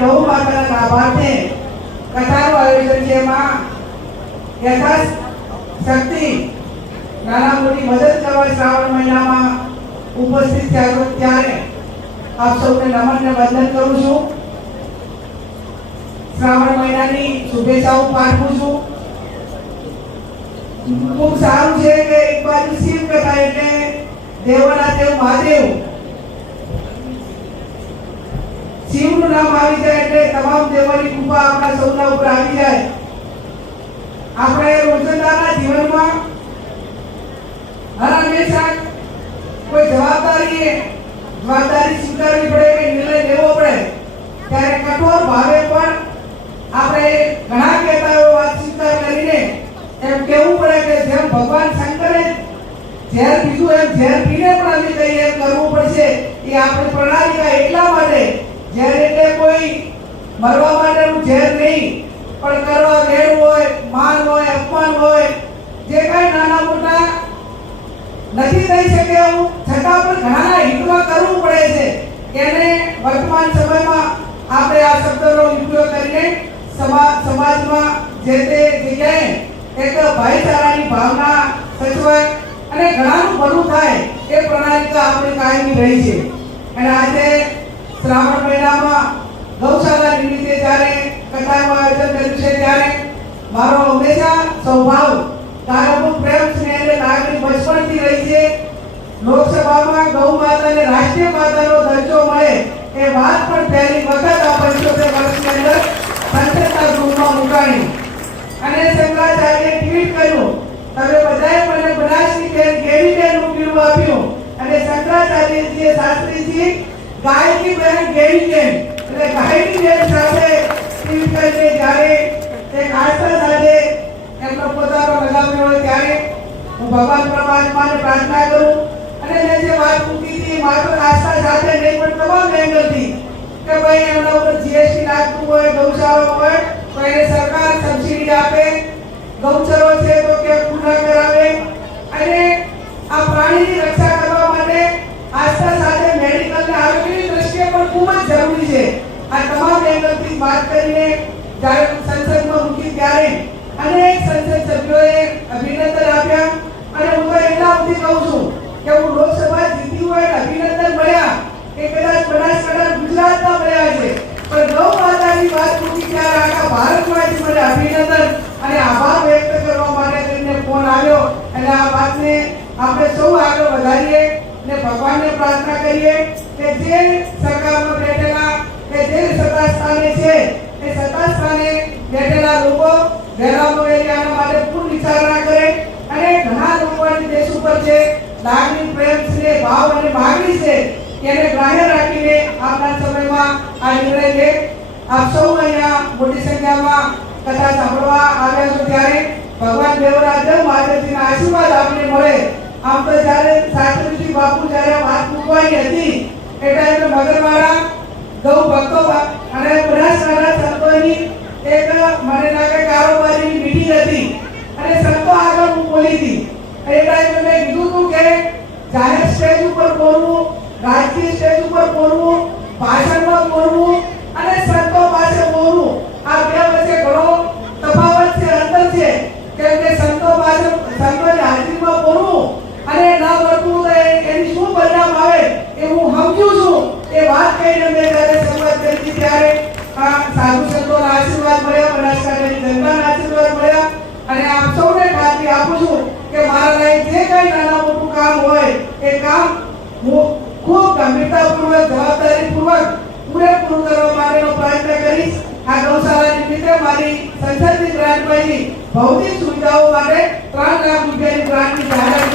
ગૌ માતાના લાભાર્થે કથાનું આયોજન છે। એમાં યથાશક્તિ નાના મોટી મદદ કરવા શ્રાવણ મહિનામાં ઉપસ્થિત થયા ત્યારે આપ સૌને નમન ને વંદન કરું છું। શ્રાવણ મહિનાની શુભેચ્છાઓ પાઠવું છું। ખૂબ સારું છે કે એક બાજુ શિવ કથા એટલે દેવોના દેવ મહાદેવ, શિવનું નામ આવી જાય એટલે તમામ દેવોની કૃપા આપણા સૌના ઉપર આવી જાય। આપણે રોજિંદાના જીવનમાં હર હંમેશા કોઈ જવાબદારી સ્વીકારવી પડે કે નિર્ણય લેવો પડે ત્યારે કઠોર ભાવે પણ આપણે ઘણા કહેતા હોય વાત સ્વીકાર કરીને એમ કહેવું પડે કે જેમ ભગવાન શંકરે ઝેર પીધું એમ ઝેર પીને પણ અમે કહીએ એમ કરવું પડશે। એ આપણી પ્રણાલિકા એટલા માટે ઝેર એટલે કોઈ મરવા માટેનું ઝેર નહીં, પણ કરવા દેવું હોય, માન હોય, અપમાન હોય, જે કઈ નાના મોટા નથી થઈ શકે એવું છતાં પણ ઘણાના હિતમાં કરવું પડે છે। એને વર્તમાન સમયમાં આપણે આ શબ્દનો ઉપયોગ કરીને સમાજમાં જે તે જગ્યાએ એક ભાઈચારાની ભાવના સચવાય અને ઘણાનું ભલું થાય એ પ્રણાલિકા આપણે કાયમી રહી છે। અને આજે શ્રાવણ મહિનામાં ગૌશાળા નિમિત્તે જ્યારે કથાનું આયોજન કર્યું છે ત્યારે મારો હંમેશા સ્વભાવ તારો પ્રેમ સ્નેહ અને લાગણી બચપણથી રહી છે। લોકસભામાં ગૌ માતાને રાષ્ટ્રીય માતાનો દરજ્જો મળે એ વાત પણ પહેલી વખત આ 75 વર્ષની અંદર સંસદના ગૃહમાં મુકાણી અને શંકરાચાર્યએ ટ્વીટ કર્યું, તમે બધાએ મને બનાસની કેવી બેનનું બિરુદ આપ્યું અને શંકરાચાર્યજીએ શાસ્ત્રીજી ગાયકી બહેન કેવી બેન એટલે ગાયકી બેન સાથે ટ્વીટ કરીને જ્યારે એક આસ્થા સાથે એમનો પોતાનો લગાવ્યો હોય ત્યારે હું ભગવાન પરમાત્માને પ્રાર્થના કરું અને મેં જે વાત મૂકી હતી માત્ર આસ્થા સાથે નહીં પણ તમામ એંગલથી કે ભાઈ એમના ઉપર જીએસટી લાગતું હોય, ગૌશાળા હોય તો એને સરકાર સબસિડી આપે, ગૌચરો છે તો કે પૂર્ણ કરાવે અને આ પ્રાણીની રક્ષા કરવા માટે આસ્થા સાથે મેડિકલ અને આરોગ્યની દ્રષ્ટિએ પણ ખૂબ જ જરૂરી છે। આ તમામ એંગલથી વાત કરીને જ્યારે સંસદમાં મૂકી ત્યારે અનેક સંસદ સભ્યોએ અભિનંદન આપ્યા અને હું તો એટલા સુધી કહું છું કે હું લોકસભા જીતી હોય અભિનંદન મળ્યા એ કદાચ બનાસકાંઠા ગુજરાતના મળ્યા છે, પણ ગૌ માતાની વાત મૂકી ત્યારે આખા ભારતમાંથી મને અભિનંદન અને આભાર વ્યક્ત કરવા માટે તેમને ફોન આવ્યો। અને આ વાતને આપણે સૌ આગળ વધારીએ અને ભગવાનને પ્રાર્થના કરીએ કે જે સરકારમાં બેઠેલા કે જે સત્તા સ્થાને છે એ સત્તા સ્થાને બેઠેલા લોકો વહેલામાં વહેલી આના માટે પૂર્ણ વિચારણા કરે અને ઘણા લોકોની દેશ ઉપર છે લાગણી, પ્રેમ, સ્નેહ, ભાવ અને માગણી છે એને ગ્રાહ્ય રાખીને આવનાર સમયમાં આ નિર્ણય લે। આપ સૌ અહીંયા મોટી સંખ્યામાં કથા સાંભળવા આવ્યા છો ત્યારે ભગવાન દેવરાજ મહાદેવજીના આશીર્વાદ આપને મળે। આમ તો જ્યારે શાસ્ત્રીજી બાપુ જ્યારે વાત મૂકવાની હતી એ ટાઈમે મગરવાડા ગૌ ભક્તો અને બનાસકાંઠા સંતોની એક મને લાગે કારોબારીની મીટિંગ હતી અને સંતો આગળ હું બોલી હતી। એ ટાઈમે મેં કીધું હતું કે જાહેર સ્ટેજ ઉપર બોલવું, રાજકીય સ્ટેજ ઉપર બોલવું, ભાષણમાં બોલવું અને સંતો પાસે બોલવું આ બે વચ્ચે ઘણો તફાવત છે, અંતર છે। કેમ કે સંતો પાસે સંતોની હાજરીમાં બોલવું અને ના બોલવું તો એની શું પરિણામ આવે એ હું સમજું છું। એ વાત કહીને મેં જ્યારે શરૂઆત કરી ત્યારે સાધુ સંતોના આશીર્વાદ મળ્યા, બનાસકાંઠાની જનતાના આશીર્વાદ મળ્યા અને આપ સૌને ખાતરી આપું છું કે મારા લાયક જે કઈ નાના મોટું કામ હોય એ કામ હું ખૂબ ગંભીરતાપૂર્વક, જવાબદારીપૂર્વક પૂરેપૂરું કરવા માટેનો પ્રયત્ન કરીશ। આ ગૌશાળા નિમિત્તે મારી સંસદની ગ્રાન્ટમાંથી ભૌતિક સુવિધાઓ માટે 3 લાખ રૂપિયાની ગ્રાન્ટની જાહેરાત